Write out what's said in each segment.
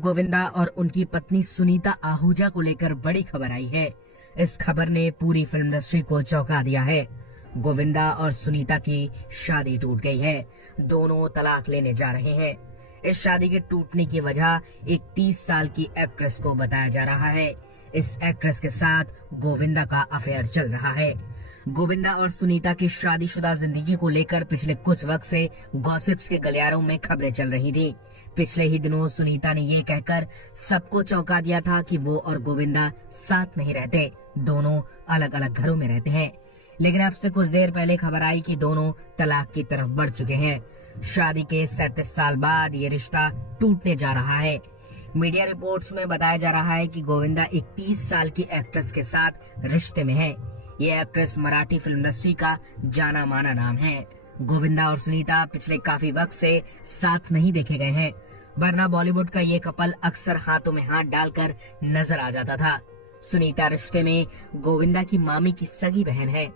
गोविंदा और उनकी पत्नी सुनीता आहूजा को लेकर बड़ी खबर आई है। इस खबर ने पूरी फिल्म इंडस्ट्री को चौंका दिया है। गोविंदा और सुनीता की शादी टूट गई है। दोनों तलाक लेने जा रहे हैं। इस शादी के टूटने की वजह एक 30 साल की एक्ट्रेस को बताया जा रहा है। इस एक्ट्रेस के साथ गोविंदा का अफेयर चल रहा है। गोविंदा और सुनीता की शादीशुदा जिंदगी को लेकर पिछले कुछ वक्त से गॉसिप्स के गलियारों में खबरें चल रही थी। पिछले ही दिनों सुनीता ने ये कहकर सबको चौंका दिया था कि वो और गोविंदा साथ नहीं रहते, दोनों अलग अलग घरों में रहते हैं। लेकिन अब से कुछ देर पहले खबर आई कि दोनों तलाक की तरफ बढ़ चुके हैं। शादी के 37 साल बाद ये रिश्ता टूटने जा रहा है। मीडिया रिपोर्ट्स में बताया जा रहा है कि गोविंदा एक 30 साल की एक्ट्रेस के साथ रिश्ते में है। ये एक्ट्रेस मराठी फिल्म इंडस्ट्री का जाना माना नाम है। गोविंदा और सुनीता पिछले काफी वक्त से साथ नहीं देखे गए हैं, वरना बॉलीवुड का ये कपल अक्सर हाथों में हाथ डालकर नजर आ जाता था। सुनीता रिश्ते में गोविंदा की मामी की सगी बहन है।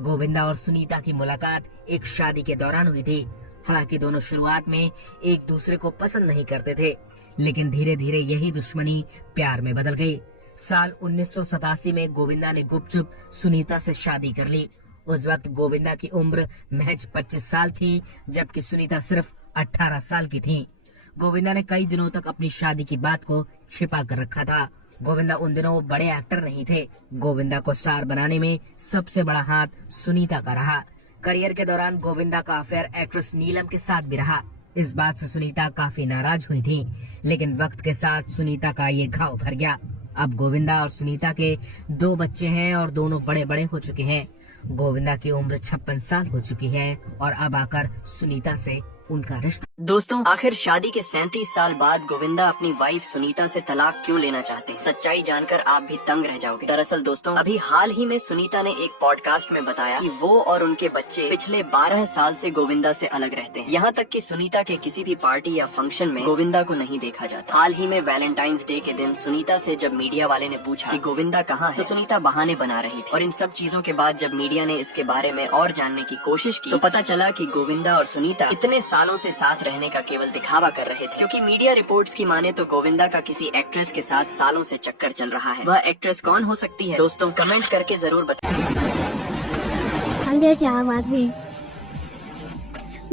गोविंदा और सुनीता की मुलाकात एक शादी के दौरान हुई थी। हालांकि दोनों शुरुआत में एक दूसरे को पसंद नहीं करते थे, लेकिन धीरे धीरे यही दुश्मनी प्यार में बदल गई। साल 1987 में गोविंदा ने गुपचुप सुनीता से शादी कर ली। उस वक्त गोविंदा की उम्र महज 25 साल थी, जबकि सुनीता सिर्फ 18 साल की थी। गोविंदा ने कई दिनों तक अपनी शादी की बात को छिपा कर रखा था। गोविंदा उन दिनों बड़े एक्टर नहीं थे। गोविंदा को स्टार बनाने में सबसे बड़ा हाथ सुनीता का रहा। करियर के दौरान गोविंदा का अफेयर एक्ट्रेस नीलम के साथ भी रहा। इस बात से सुनीता काफी नाराज हुई थी, लेकिन वक्त के साथ सुनीता का ये घाव भर गया। अब गोविंदा और सुनीता के 2 बच्चे हैं और दोनों बड़े बड़े हो चुके हैं। गोविंदा की उम्र 56 साल हो चुकी है और अब आकर सुनीता से उनका रिश्ता। दोस्तों, आखिर शादी के 37 साल बाद गोविंदा अपनी वाइफ सुनीता से तलाक क्यों लेना चाहते हैं? सच्चाई जानकर आप भी दंग रह जाओगे। दरअसल दोस्तों, अभी हाल ही में सुनीता ने एक पॉडकास्ट में बताया कि वो और उनके बच्चे पिछले 12 साल से गोविंदा से अलग रहते हैं। यहाँ तक कि सुनीता के किसी भी पार्टी या फंक्शन में गोविंदा को नहीं देखा जाता। हाल ही में वैलेंटाइंस डे के दिन सुनीता से जब मीडिया वाले ने पूछा कि गोविंदा कहाँ है, तो सुनीता बहाने बना रही थी। और इन सब चीजों के बाद जब मीडिया ने इसके बारे में और जानने की कोशिश की, तो पता चला कि गोविंदा और सुनीता इतने सालों से साथ रहने का केवल दिखावा कर रहे थे। क्योंकि मीडिया रिपोर्ट्स की माने तो गोविंदा का किसी एक्ट्रेस के साथ सालों से चक्कर चल रहा है। वह एक्ट्रेस कौन हो सकती है? दोस्तों, कमेंट करके जरूर बताएं।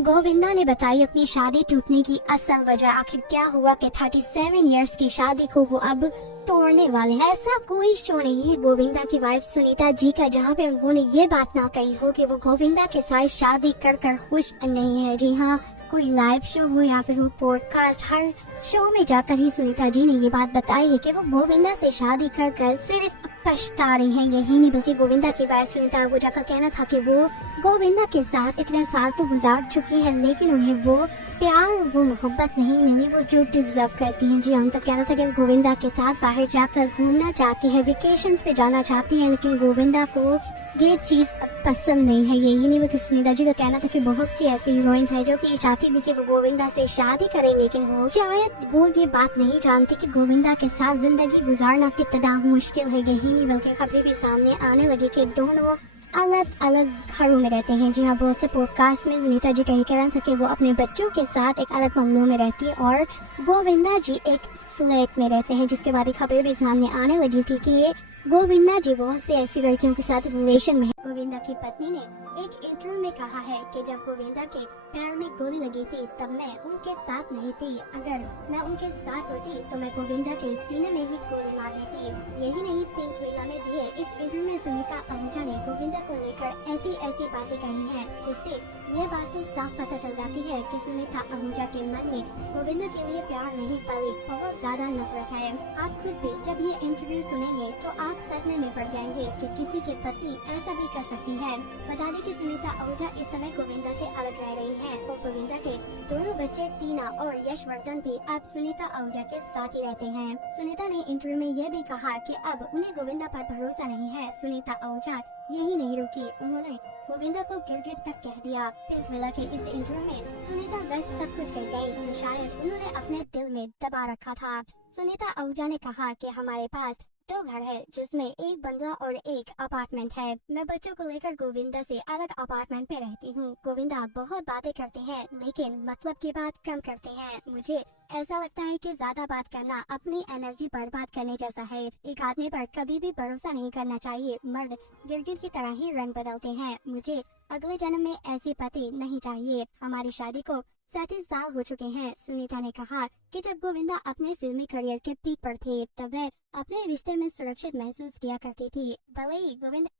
गोविंदा ने बताई अपनी शादी टूटने की असल वजह। आखिर क्या हुआ कि 37 इयर्स की शादी को वो अब तोड़ने वाले हैं? ऐसा कोई शो नहीं है गोविंदा की वाइफ सुनीता जी का जहां पे उन्होंने ये बात ना कही हो कि वो गोविंदा के साथ शादी कर खुश नहीं है। जी हाँ, कोई लाइव शो हो या फिर वो पॉडकास्ट, हर शो में जाकर ही सुनीता जी ने ये बात बताई है कि वो गोविंदा से शादी कर सिर्फ पछता रही हैं। यही नहीं बल्कि गोविंदा की वाइफ सुनीता को जाकर कहना था कि वो गोविंदा के साथ इतने साल तो गुजार चुकी है, लेकिन उन्हें वो प्यार, वो मोहब्बत नहीं मिली वो जो डिजर्व करती हैं। जी, हम तो कहना था कि गोविंदा के साथ बाहर जाकर घूमना चाहती है, वेकेशंस पे जाना चाहती है, लेकिन गोविंदा को ये चीज पसंद नहीं है। यही नहीं बल्कि सुनीता जी का कहना था कि बहुत सी ऐसी हीरोइंस हैं जो कि चाहती थी कि वो गोविंदा से शादी करें, लेकिन वो शायद वो ये बात नहीं जानती कि गोविंदा के साथ जिंदगी गुजारना कितना मुश्किल है। यही नहीं बल्कि खबरें भी सामने आने लगी कि दोनों अलग अलग घरों में रहते हैं। जी हाँ, बहुत से पॉडकास्ट में सुनीता जी कह रहा था कि वो अपने बच्चों के साथ एक अलग बंगलों में रहती है और गोविंदा जी एक फ्लैट में रहते हैं, जिसके बाद खबरें भी सामने आने लगी थी कि ये गोविंदा जी बहुत से ऐसी लड़कियों के साथ रिलेशन में है। गोविंदा की पत्नी ने एक इंटरव्यू में कहा है कि जब गोविंदा के पैर में गोली लगी थी तब मैं उनके साथ नहीं थी। अगर मैं उनके साथ होती तो मैं गोविंदा के सीने में ही गोली मारनी थी। यही नहीं, पिंक विला में दिए इस इंटरव्यू में सुनीता आहूजा ने गोविंदा को लेकर ऐसी बातें कही हैं, जिससे ये बात तो साफ पता चल जाती है कि सुनीता आहूजा के मन में गोविंदा के लिए प्यार नहीं बल्कि बहुत ज्यादा नफरत है। आप खुद भी जब ये इंटरव्यू सुनेंगे तो आप सदमे में पड़ जाएंगे कि किसी की पत्नी ऐसा भी कर सकती है। बता दें कि सुनीता आहूजा इस समय गोविंदा से अलग रह रही हैं और गोविंदा के दोनों बच्चे टीना और यशवर्धन भी अब सुनीता आहूजा के साथ ही रहते हैं। सुनीता ने इंटरव्यू में यह भी कहा कि अब उन्हें गोविंदा पर भरोसा नहीं है। सुनीता आहूजा यही नहीं रुकी, उन्होंने गोविंदा को गिरगिट तक कह दिया। पिंक विला के इस इंटरव्यू में सुनीता बस सब कुछ कह गई जो शायद उन्होंने अपने दिल में दबा रखा था। सुनीता आहूजा ने कहा कि हमारे पास 2 घर है जिसमें एक बंगला और एक अपार्टमेंट है। मैं बच्चों को लेकर गोविंदा से अलग अपार्टमेंट पे रहती हूँ। गोविंदा बहुत बातें करते हैं लेकिन मतलब की बात कम करते हैं। मुझे ऐसा लगता है कि ज्यादा बात करना अपनी एनर्जी बर्बाद करने जैसा है। एक आदमी पर कभी भी भरोसा नहीं करना चाहिए। मर्द गिरगिट की तरह ही रंग बदलते हैं। मुझे अगले जन्म में ऐसी पति नहीं चाहिए। हमारी शादी को 37 साल हो चुके हैं। सुनीता ने कहा कि जब गोविंदा अपने फिल्मी करियर के पीक पर थे तब वह अपने रिश्ते में सुरक्षित महसूस किया करती थी। भले ही गोविंदा